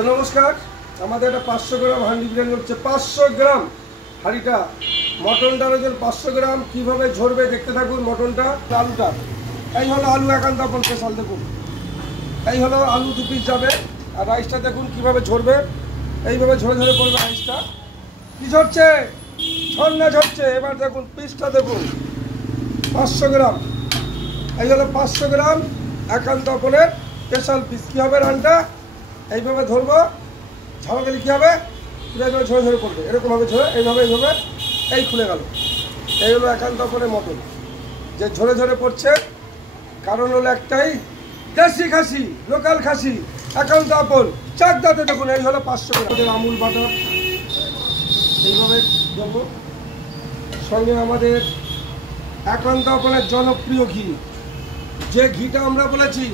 তো নমস্কার, আমাদের একটা 500 গ্রাম হাঁড়ি বিরিয়ানি হচ্ছে। 500 গ্রাম হাঁড়িটা, মটনটা রয়েছে 500 গ্রাম। কীভাবে ঝরবে দেখতে থাকুন। মটনটা, আলুটা, এই হলো আলু একান্ত আপন স্পেশাল। দেখুন এই হলো আলু 2 পিস যাবে। আর রাইসটা দেখুন কীভাবে ঝরবে, এইভাবে ঝরে ঝরে পড়বে রাইসটা। কী ঝরছে? ঝর্ণা ঝরছে। এবার দেখুন পিসটা দেখুন, 500 গ্রাম। এই হলো 500 গ্রাম একান্ত আপনের স্পেশাল পিস। কী হবে রানটা? এইভাবে ধরবো, ঝামা গেলে কী হবে? এইভাবে ঝরে ঝরে পড়বে, এরকমভাবে ঝরে এইভাবে এইভাবে এই খুলে গেল। এই হলো একান্ত আপনের মটন, যে ঝরে ঝরে পড়ছে। কারণ হলো একটাই, দেশি খাসি, লোকাল খাসি, একান্ত আপন চাকদাতে। দেখুন এই হলো 500 গ্রাম আমুল বাটার, এইভাবে দেবো। সঙ্গে আমাদের একান্ত আপনের জনপ্রিয় ঘি, যে ঘিটা আমরা বলেছি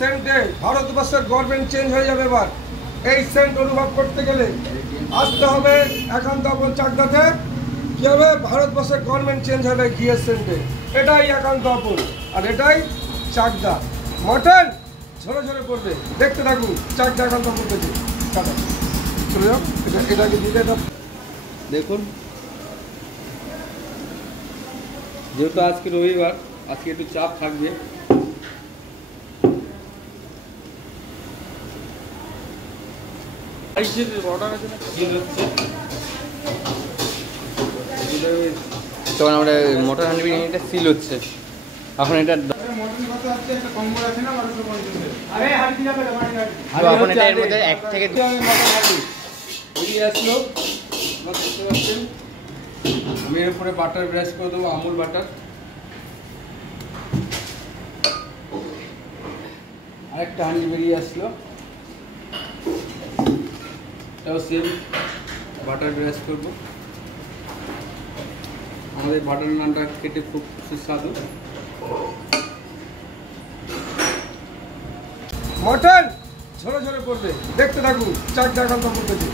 সেন্টে ভারতবর্ষের গভর্নমেন্ট চেঞ্জ হয়ে যাবে। এবার এই সেন্ট অনুভব করতে গেলে আসতে হবে একান্ত আপন চাকদাতে। কী হবে? ভারতবর্ষের গভর্নমেন্ট চেঞ্জ হবে ঘিয়ের সেন্টে। এটাই একান্ত আপন, আর এটাই চাকদা। মটন ঝরে ঝরে পড়বে, দেখতে থাকুন। চাকদা একান্ত আপন পেয়েছে। চলে যাও, এটাকে দিতে দেখুন। যেহেতু আজকে রবিবার, আজকে একটু চাপ থাকবে। তখন আমরা মটন হাঁড়ি বিরিয়ানিটা সিল হচ্ছে এখন। এটা এখন এটা এর মধ্যে 1 থেকে 2 বেরিয়ে আসলো। দেখতে পাচ্ছেন আমি এর উপরে বাটার ব্রাশ করে দেবো, আমুল বাটার। আরেকটা হাঁড়ি বেরিয়ে আসলো, এটাও সেম বাটার ব্রাশ করবো। আমাদের বাটার নানটা খেতে খুব সুস্বাদু। মটন ঝরে ঝরে পড়বে, দেখতে থাকুন। চাকদা একান্ত আপন পেয়েছে।